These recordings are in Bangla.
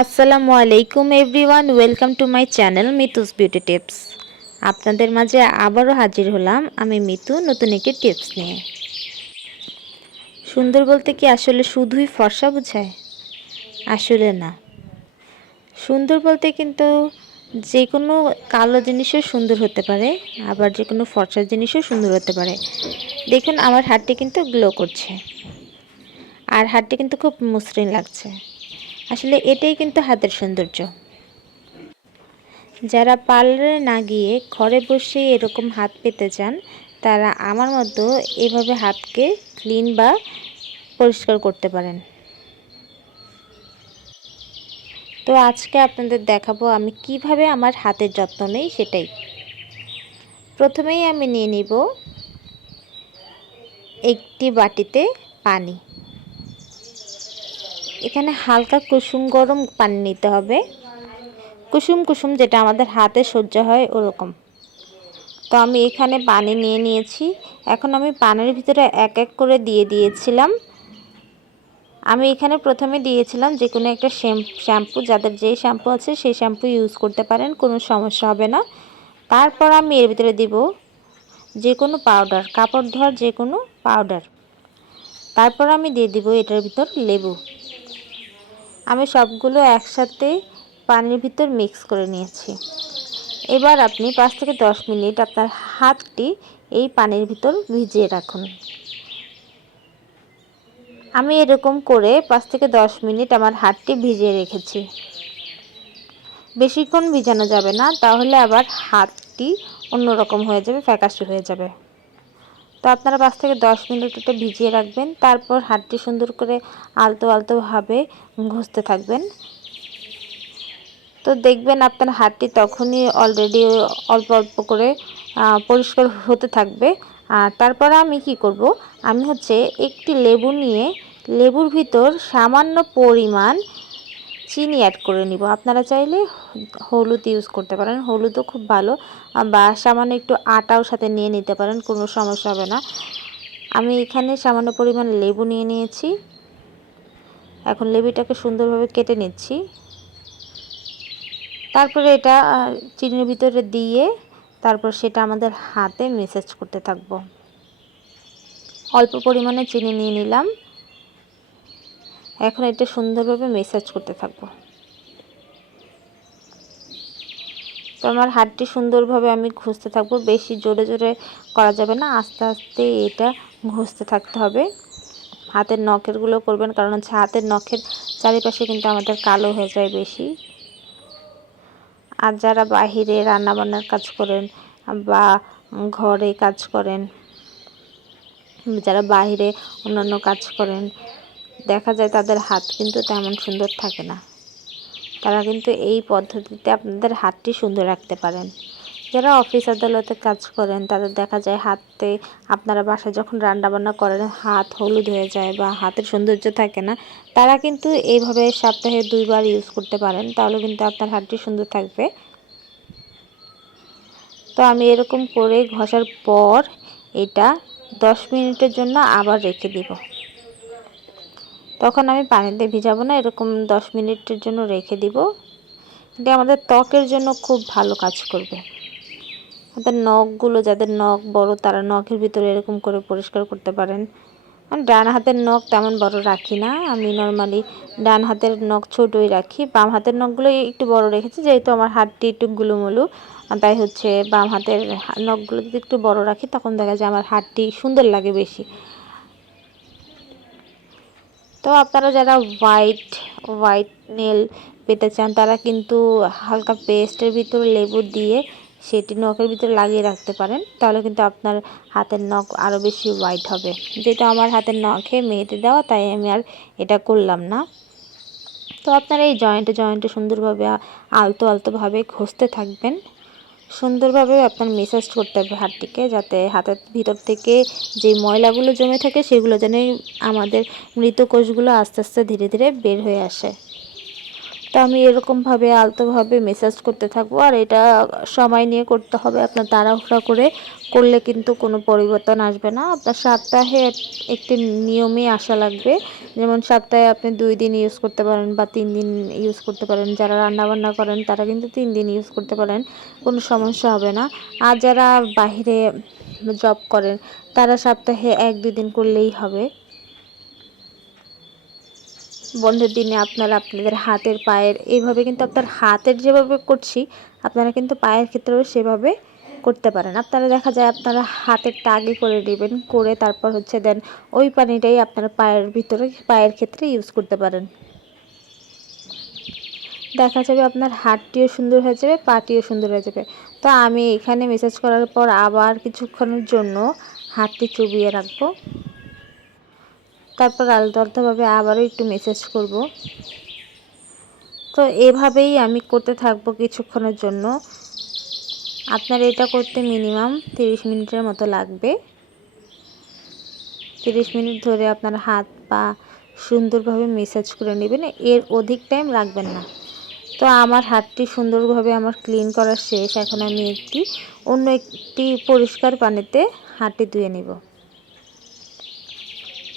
আসসালামু আলাইকুম everyone, welcome to my channel Mitu's beauty tips. আপনাদের মাঝে আবারও হাজির হলাম আমি মিতু নতুন একটি টিপস নিয়ে। সুন্দর বলতে কি আসলে শুধুই ফর্সা বোঝায়? আসলে না। সুন্দর বলতে কিন্তু যে কোনো কালো জিনিসও সুন্দর হতে পারে, আবার যে কোনো ফর্সা জিনিসও সুন্দর হতে পারে। দেখুন আমার হাতটি কিন্তু গ্লো করছে, আর হাতটি কিন্তু খুব মসৃণ লাগছে। আসলে এটাই কিন্তু হাতের সৌন্দর্য। যারা পার্লারে না গিয়ে ঘরে বসে এরকম হাত পেতে চান, তারা আমার মতো এভাবে হাতকে ক্লিন বা পরিষ্কার করতে পারেন। তো আজকে আপনাদের দেখাবো আমি কিভাবে আমার হাতের যত্ন নেই সেটাই। প্রথমেই আমি নিয়ে নিব একটি বাটিতে পানি। এখানে হালকা কুসুম গরম পানি নিতে হবে, কুসুম কুসুম যেটা আমাদের হাতে সহ্য হয় ওরকম। তো আমি এখানে পানি নিয়ে নিয়েছি। এখন আমি পানির ভিতরে এক এক করে দিয়ে দিয়েছিলাম। আমি এখানে প্রথমে দিয়েছিলাম যে কোনো একটা শ্যাম্পু, যাদের যেই শ্যাম্পু আছে সেই শ্যাম্পু ইউজ করতে পারেন, কোনো সমস্যা হবে না। তারপর আমি এর ভিতরে দিব যে কোনো পাউডার, কাপড় ধোয়ার যে কোনো পাউডার। তারপর আমি দিয়ে দিব এটার ভিতর লেবু। আমি সবগুলো একসাথে পানির ভিতর মিক্স করে নিয়েছি। এবার আপনি 5 থেকে 10 মিনিট আপনার হাতটি এই পানির ভিতর ভিজিয়ে রাখুন। আমি এরকম করে 5 থেকে 10 মিনিট আমার হাতটি ভিজিয়ে রেখেছি। বেশিক্ষণ ভিজানো যাবে না, তাহলে আবার হাতটি অন্যরকম হয়ে যাবে, ফ্যাকাশে হয়ে যাবে। তো আপনারা 5 থেকে 10 মিনিট এটা ভিজিয়ে রাখবেন। তারপর হাতটি সুন্দর করে আলতো আলতোভাবে ঘষতে থাকবেন। তো দেখবেন আপনার হাতটি তখনই অলরেডি অল্প অল্প করে পরিষ্কার হতে থাকবে। আর তারপর আমি কি করব, আমি একটি লেবু নিয়ে লেবুর ভিতর সামান্য পরিমাণ চিনি অ্যাড করে নিব। আপনারা চাইলে হলুদ ইউজ করতে পারেন, হলুদও খুব ভালো, বা সামান্য একটু আটাও সাথে নিয়ে নিতে পারেন, কোনো সমস্যা হবে না। আমি এখানে সামান্য পরিমাণ লেবু নিয়ে নিয়েছি। এখন লেবুটাকে সুন্দরভাবে কেটে নিচ্ছি। তারপরে এটা চিনির ভিতরে দিয়ে তারপর সেটা আমাদের হাতে ম্যাসাজ করতে থাকব। অল্প পরিমাণে চিনি নিয়ে নিলাম। এখন এটা সুন্দরভাবে ম্যাসাজ করতে থাকব। তো আমার হাতটি সুন্দরভাবে আমি ঘষতে থাকবো। বেশি জোরে জোরে করা যাবে না, আস্তে আস্তে এটা ঘষতে থাকতে হবে। হাতের নখেরগুলো করবেন, কারণ হাতের নখের চারিপাশে কিন্তু আমাদের কালো হয়ে যায় বেশি। আর যারা বাহিরে রান্নাবান্নার কাজ করেন বা ঘরে কাজ করেন, যারা বাহিরে অন্যান্য কাজ করেন, দেখা যায় তাদের হাত কিন্তু তেমন সুন্দর থাকে না। তারা কিন্তু এই পদ্ধতিতে আপনাদের হাতটি সুন্দর রাখতে পারেন। যারা অফিস আদালতে কাজ করেন তাদের দেখা যায় হাতে, আপনারা বাসায় যখন রান্নাবান্না করেন হাত হলুদ হয়ে যায় বা হাতের সৌন্দর্য থাকে না, তারা কিন্তু এইভাবে সপ্তাহে 2 বার ইউজ করতে পারেন, তাহলে কিন্তু আপনার হাতটি সুন্দর থাকবে। তো আমি এরকম করে ঘষার পর এটা 10 মিনিটের জন্য আবার রেখে দিব। তখন আমি পানিতে ভিজাবো না, এরকম 10 মিনিটের জন্য রেখে দিব। এটা আমাদের ত্বকের জন্য খুব ভালো কাজ করবে। আমাদের নখগুলো, যাদের নখ বড় তারা নখের ভিতরে এরকম করে পরিষ্কার করতে পারেন। আমি ডান হাতের নখ তেমন বড় রাখি না, আমি নর্মালি ডান হাতের নখ ছোটই রাখি। বাম হাতের নখগুলো একটু বড় রেখেছি, যেহেতু আমার হাতটি একটু গুলুমুলু, তাই বাম হাতের নখগুলো যদি একটু বড় রাখি তখন দেখা যায় আমার হাতটি সুন্দর লাগে বেশি। তো আপনারা যারা হোয়াইট নেল পেতে চান তারা কিন্তু হালকা পেস্টের ভিতরে লেবু দিয়ে সেটি নখের ভিতরে লাগিয়ে রাখতে পারেন, তাহলে কিন্তু আপনার হাতের নখ আরও বেশি হোয়াইট হবে। যেহেতু আমার হাতের নখে মেহেদি দেওয়া, তাই আমি আর এটা করলাম না। তো আপনারা এই জয়েন্টে সুন্দরভাবে আলতোভাবে ঘষতে থাকবেন। সুন্দরভাবে আপনার ম্যাসাজ করতে হবে হাতটিকে, যাতে হাতের ভিতর থেকে যে ময়লাগুলো জমে থাকে সেগুলো যেন আমাদের মৃত কোষগুলো আস্তে আস্তে ধীরে ধীরে বের হয়ে আসে। তো আমি এরকমভাবে আলতোভাবে মেসাজ করতে থাকবো। আর এটা সময় নিয়ে করতে হবে, আপনার তাড়াহুড়া করে করলে কিন্তু কোনো পরিবর্তন আসবে না। আপনার সপ্তাহে একটি নিয়মে আসা লাগবে। যেমন সপ্তাহে আপনি 2 দিন ইউজ করতে পারেন বা 3 দিন ইউজ করতে পারেন। যারা রান্নাবান্না করেন তারা কিন্তু 3 দিন ইউজ করতে পারেন, কোনো সমস্যা হবে না। আর যারা বাইরে জব করেন তারা সপ্তাহে 1-2 দিন করলেই হবে। বন্ধের দিনে আপনারা আপনাদের হাতের পায়ের এইভাবে কিন্তু আপনার হাতের যেভাবে করছি আপনারা কিন্তু পায়ের ক্ষেত্রেও সেভাবে করতে পারেন। আপনারা দেখা যায় আপনারা হাতেরটা আগে করে নেবেন, করে তারপর হচ্ছে দেন ওই পানিটাই আপনারা পায়ের ভিতরে পায়ের ক্ষেত্রে ইউজ করতে পারেন। দেখা যাবে আপনার হাতটিও সুন্দর হয়ে যাবে, পাটিও সুন্দর হয়ে যাবে। তো আমি এখানে মেসেজ করার পর আবার কিছুক্ষণের জন্য হাতটি চুবিয়ে রাখবো। তারপর আলতোভাবে আবারও একটু মেসেজ করব। তো এভাবেই আমি করতে থাকবো কিছুক্ষণের জন্য। আপনার এটা করতে মিনিমাম 30 মিনিটের মতো লাগবে। 30 মিনিট ধরে আপনার হাত পা সুন্দরভাবে মেসেজ করে নেবেন, এর অধিক টাইম রাখবেন না। তো আমার হাতটি সুন্দরভাবে আমার ক্লিন করা শেষ। এখন আমি অন্য একটি পরিষ্কার পানিতে হাতটি ধুয়ে নিব।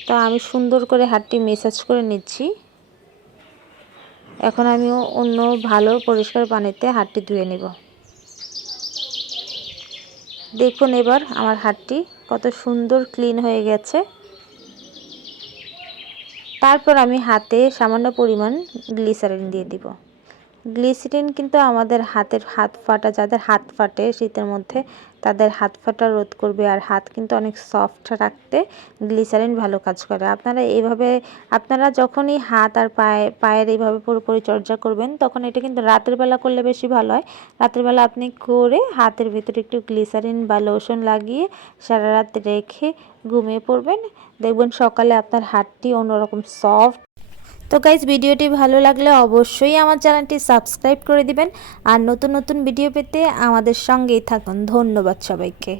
তো আমি সুন্দর করে হাতটি মেসেজ করে নিচ্ছি। এখন আমি অন্য ভালো পরিষ্কার পানিতে হাতটি ধুয়ে নেব। দেখুন এবার আমার হাতটি কত সুন্দর ক্লিন হয়ে গেছে। তারপর আমি হাতে সামান্য পরিমাণ গ্লিসারিন দিয়ে দিব। গ্লিসারিন কিন্তু আমাদের হাত ফাটা, যাদের হাত ফাটে শীতের মধ্যে তাদের হাত ফাটা রোধ করবে। আর হাত কিন্তু অনেক সফট রাখতে গ্লিসারিন ভালো কাজ করে। আপনারা যখনই হাত আর পায়ের এইভাবে পুরো পরিচর্যা করবেন তখন এটা কিন্তু রাতের বেলা করলে বেশি ভালো হয়। রাতের বেলা আপনি করে হাতের ভিতরে একটু গ্লিসারিন বা লোশন লাগিয়ে সারা রাত রেখে ঘুমিয়ে পড়বেন, দেখবেন সকালে আপনার হাতটি অন্যরকম সফট। তো গাইজ, ভিডিওটি ভালো লাগলে অবশ্যই আমার চ্যানেলটি সাবস্ক্রাইব করে দিবেন। আর নতুন নতুন ভিডিও পেতে আমাদের সঙ্গেই থাকুন। ধন্যবাদ সবাইকে।